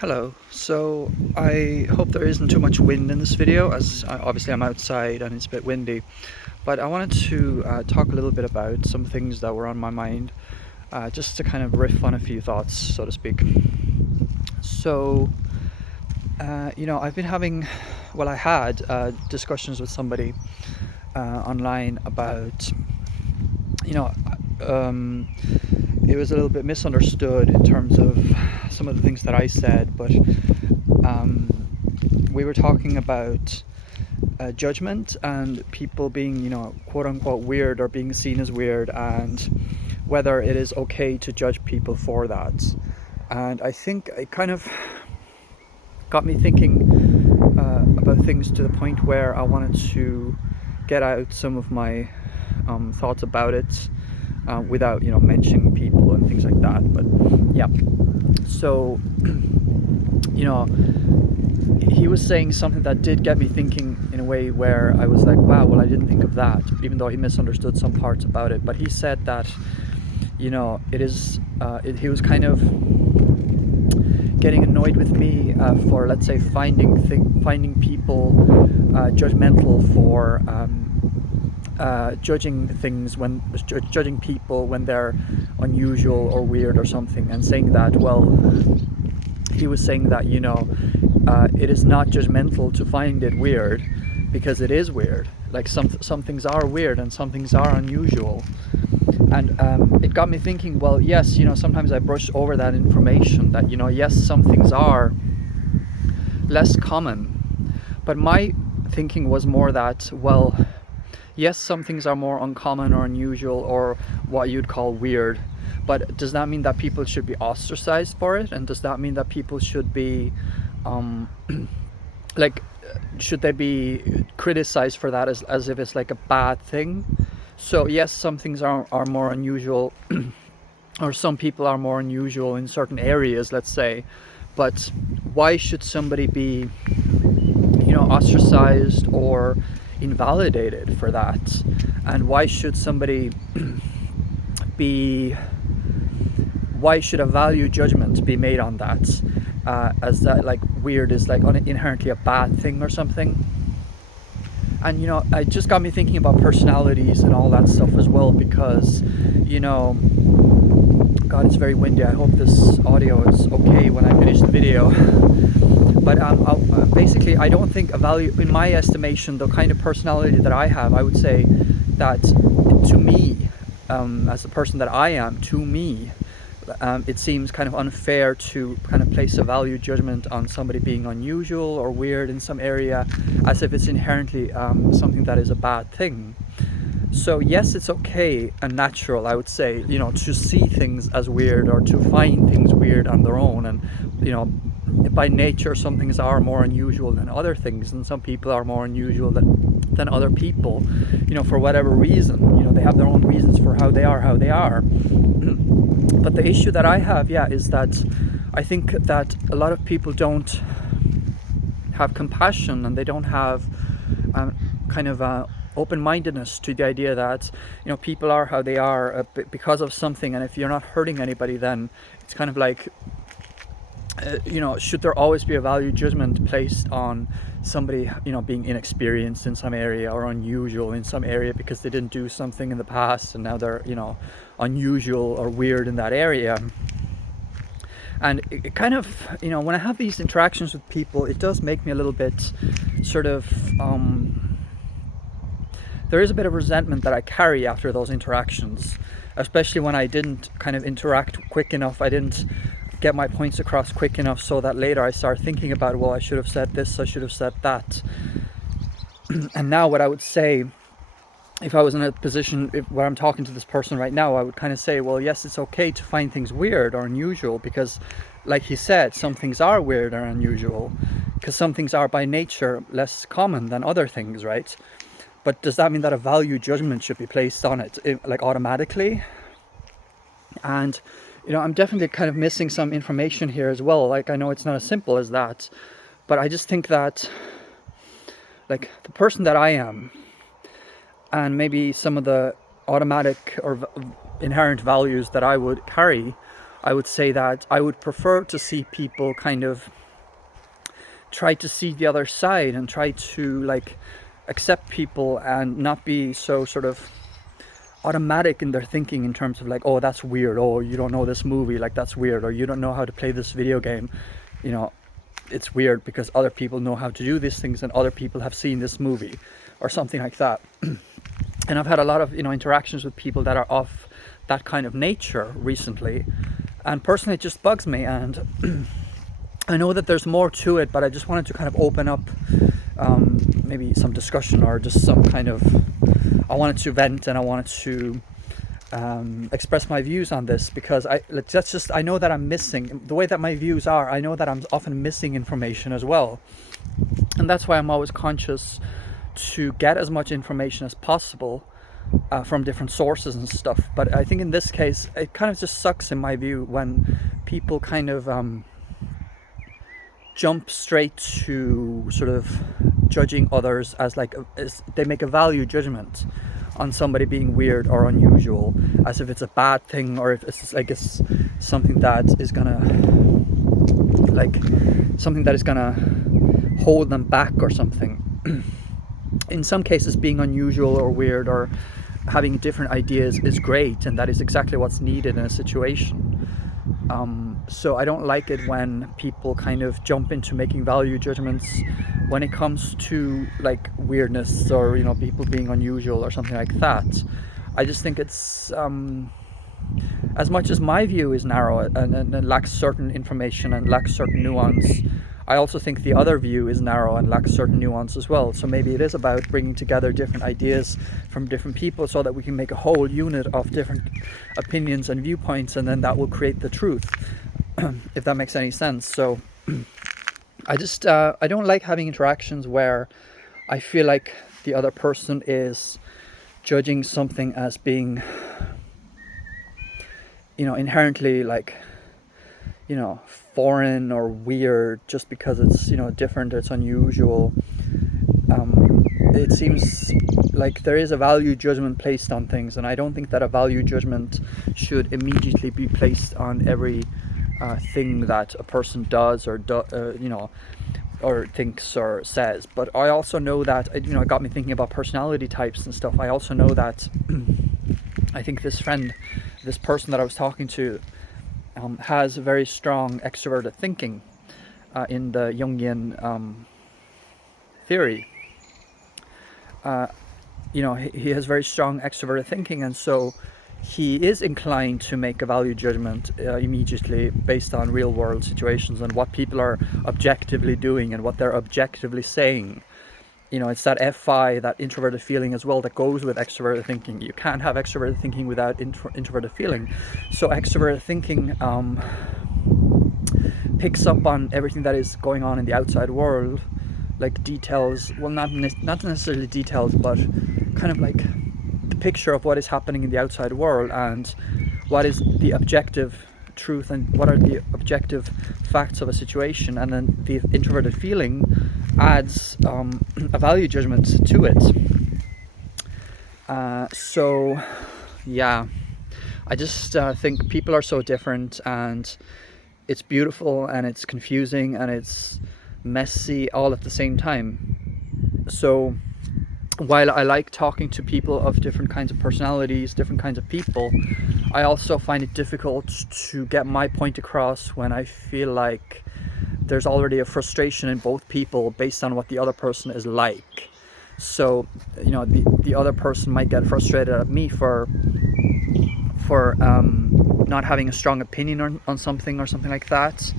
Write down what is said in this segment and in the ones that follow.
Hello, so I hope there isn't too much wind in this video as obviously I'm outside and it's a bit windy, but I wanted to talk a little bit about some things that were on my mind, just to kind of riff on a few thoughts, so to speak. So, I've been having, I had discussions with somebody online about, you know, um, it was a little bit misunderstood in terms of some of the things that I said, but we were talking about judgment and people being, quote unquote weird or being seen as weird, and whether it is okay to judge people for that. And I think it kind of got me thinking about things to the point where I wanted to get out some of my thoughts about it without, mentioning people and things like that. But yeah, so he was saying something that did get me thinking in a way where I was like, wow, well, I didn't think of that, even though he misunderstood some parts about it. But he said that, it is, he was kind of getting annoyed with me for, let's say, finding people judgmental for judging people when they're unusual or weird or something, and saying that, well, he was saying that, it is not judgmental to find it weird because it is weird. Like some things are weird and some things are unusual. And it got me thinking, well, yes, sometimes I brush over that information that, yes, some things are less common. But my thinking was more that, well, yes, some things are more uncommon or unusual or what you'd call weird. But does that mean that people should be ostracized for it? And does that mean that people should be, like, should they be criticized for that as if it's like a bad thing? So yes, some things are more unusual, or some people are more unusual in certain areas, let's say. But why should somebody be, ostracized or invalidated for that? And why should somebody be? Why should a value judgment be made on that? As that, like, weird is like inherently a bad thing or something. And it just got me thinking about personalities and all that stuff as well, because God, it's very windy. I hope this audio is okay when I finish the video. But basically, I don't think a value, in my estimation, the kind of personality that I have, I would say that to me, as the person that I am, to me, it seems kind of unfair to kind of place a value judgment on somebody being unusual or weird in some area, as if it's inherently something that is a bad thing. So yes, it's okay and natural, I would say, to see things as weird or to find things weird on their own. And by nature, some things are more unusual than other things, and some people are more unusual than other people, for whatever reason. They have their own reasons for how they are. But the issue that I have, is that I think that a lot of people don't have compassion, and they don't have kind of open-mindedness to the idea that people are how they are because of something, and if you're not hurting anybody, then it's kind of like should there always be a value judgment placed on somebody being inexperienced in some area or unusual in some area because they didn't do something in the past and now they're unusual or weird in that area? And it kind of, when I have these interactions with people, it does make me a little bit sort of there is a bit of resentment that I carry after those interactions, especially when I didn't kind of interact quick enough. I didn't get my points across quick enough so that later I start thinking about, well, I should have said this, I should have said that. And now what I would say, if I was in a position where I'm talking to this person right now, I would kind of say, well, yes, it's okay to find things weird or unusual because, like he said, some things are weird or unusual because some things are by nature less common than other things, right? But does that mean that a value judgment should be placed on it, like automatically? And I'm definitely kind of missing some information here as well. Like, I know it's not as simple as that, but I just think that, like, the person that I am, and maybe some of the automatic or inherent values that I would carry I would say that I would prefer to see people kind of try to see the other side and try to like accept people and not be so sort of automatic in their thinking in terms of like, oh, that's weird, oh, you don't know this movie, like that's weird, or you don't know how to play this video game, you know, it's weird because other people know how to do these things and other people have seen this movie or something like that. And I've had a lot of, you know, interactions with people that are of that kind of nature recently, and personally it just bugs me. And I know that there's more to it, but I just wanted to kind of open up maybe some discussion or just some kind of, I wanted to vent and I wanted to express my views on this, because I know that I'm missing, the way that my views are, I know that I'm often missing information as well. And that's why I'm always conscious to get as much information as possible from different sources and stuff. But I think in this case, it kind of just sucks in my view when people kind of jump straight to sort of judging others as like, as they make a value judgment on somebody being weird or unusual, as if it's a bad thing, or if it's like it's something that is gonna hold them back or something. In some cases, being unusual or weird or having different ideas is great, and that is exactly what's needed in a situation. So I don't like it when people kind of jump into making value judgments when it comes to like weirdness or, you know, people being unusual or something like that. I just think it's as much as my view is narrow and lacks certain information and lacks certain nuance, I also think the other view is narrow and lacks certain nuance as well. So maybe it is about bringing together different ideas from different people so that we can make a whole unit of different opinions and viewpoints, and then that will create the truth, if that makes any sense. So I just, I don't like having interactions where I feel like the other person is judging something as being, you know, inherently like, you know, foreign or weird just because it's, you know, different, it's unusual. It seems like there is a value judgment placed on things, and I don't think that a value judgment should immediately be placed on every thing that a person does or you know, or thinks or says. But I also know that, you know, it got me thinking about personality types and stuff. I also know that I think this person that I was talking to has very strong extroverted thinking in the Jungian theory. You know, he has very strong extroverted thinking, and so he is inclined to make a value judgment immediately based on real world situations and what people are objectively doing and what they're objectively saying. You know, it's that FI, that introverted feeling as well, that goes with extroverted thinking. You can't have extroverted thinking without introverted feeling. So extroverted thinking picks up on everything that is going on in the outside world, like details, well, not necessarily details, but kind of like the picture of what is happening in the outside world and what is the objective truth and what are the objective facts of a situation. And then the introverted feeling adds a value judgment to it. So yeah, I just think people are so different, and it's beautiful and it's confusing and it's messy all at the same time. So while I like talking to people of different kinds of personalities, different kinds of people, I also find it difficult to get my point across when I feel like there's already a frustration in both people based on what the other person is like. So, you know, the other person might get frustrated at me for not having a strong opinion on something or something like that,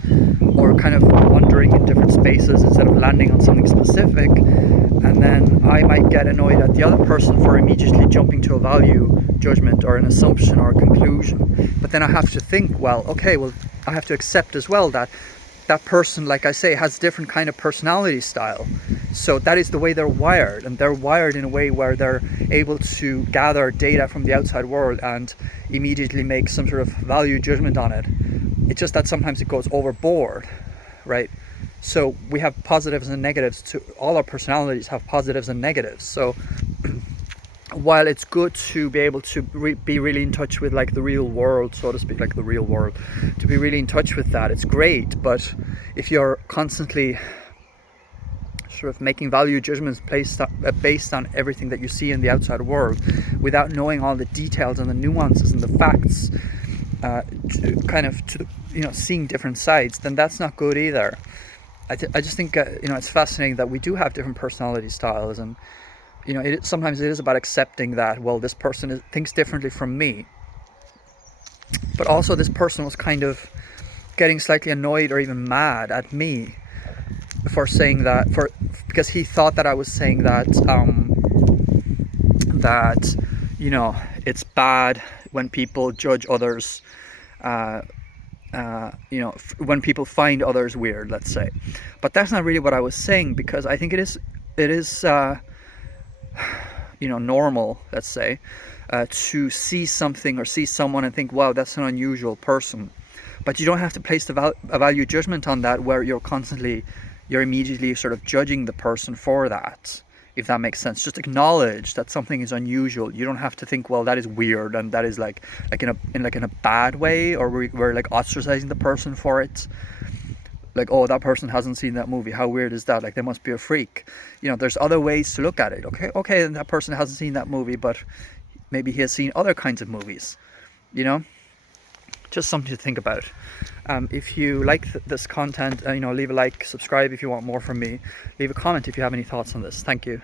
or kind of wandering in different spaces instead of landing on something specific. And then I might get annoyed at the other person for immediately jumping to a value judgment or an assumption or a conclusion. But then I have to think, well, okay, well, I have to accept as well that that person, like I say, has different kind of personality style. So that is the way they're wired, and they're wired in a way where they're able to gather data from the outside world and immediately make some sort of value judgment on it. It's just that sometimes it goes overboard, right? So we have positives and negatives to all our personalities have positives and negatives. So while it's good to be able to be really in touch with like the real world, so to speak, like the real world, to be really in touch with that, it's great. But if you're constantly sort of making value judgments based on everything that you see in the outside world, without knowing all the details and the nuances and the facts, seeing different sides, then that's not good either. I just think it's fascinating that we do have different personality styles, and sometimes it is about accepting that, well, this person thinks differently from me, but also this person was kind of getting slightly annoyed or even mad at me for saying that, because he thought that I was saying that it's bad when people judge others, when people find others weird, let's say. But that's not really what I was saying, because I think it is normal, let's say, to see something or see someone and think, wow, that's an unusual person. But you don't have to place a value judgment on that, where you're immediately sort of judging the person for that, if that makes sense. Just acknowledge that something is unusual. You don't have to think, well, that is weird, and that is like in a bad way, or we're like ostracizing the person for it. Like, oh, that person hasn't seen that movie, how weird is that, like they must be a freak. There's other ways to look at it. Okay, and that person hasn't seen that movie, but maybe he has seen other kinds of movies. Just something to think about. If you like this content, leave a like, subscribe if you want more from me, leave a comment if you have any thoughts on this. Thank you.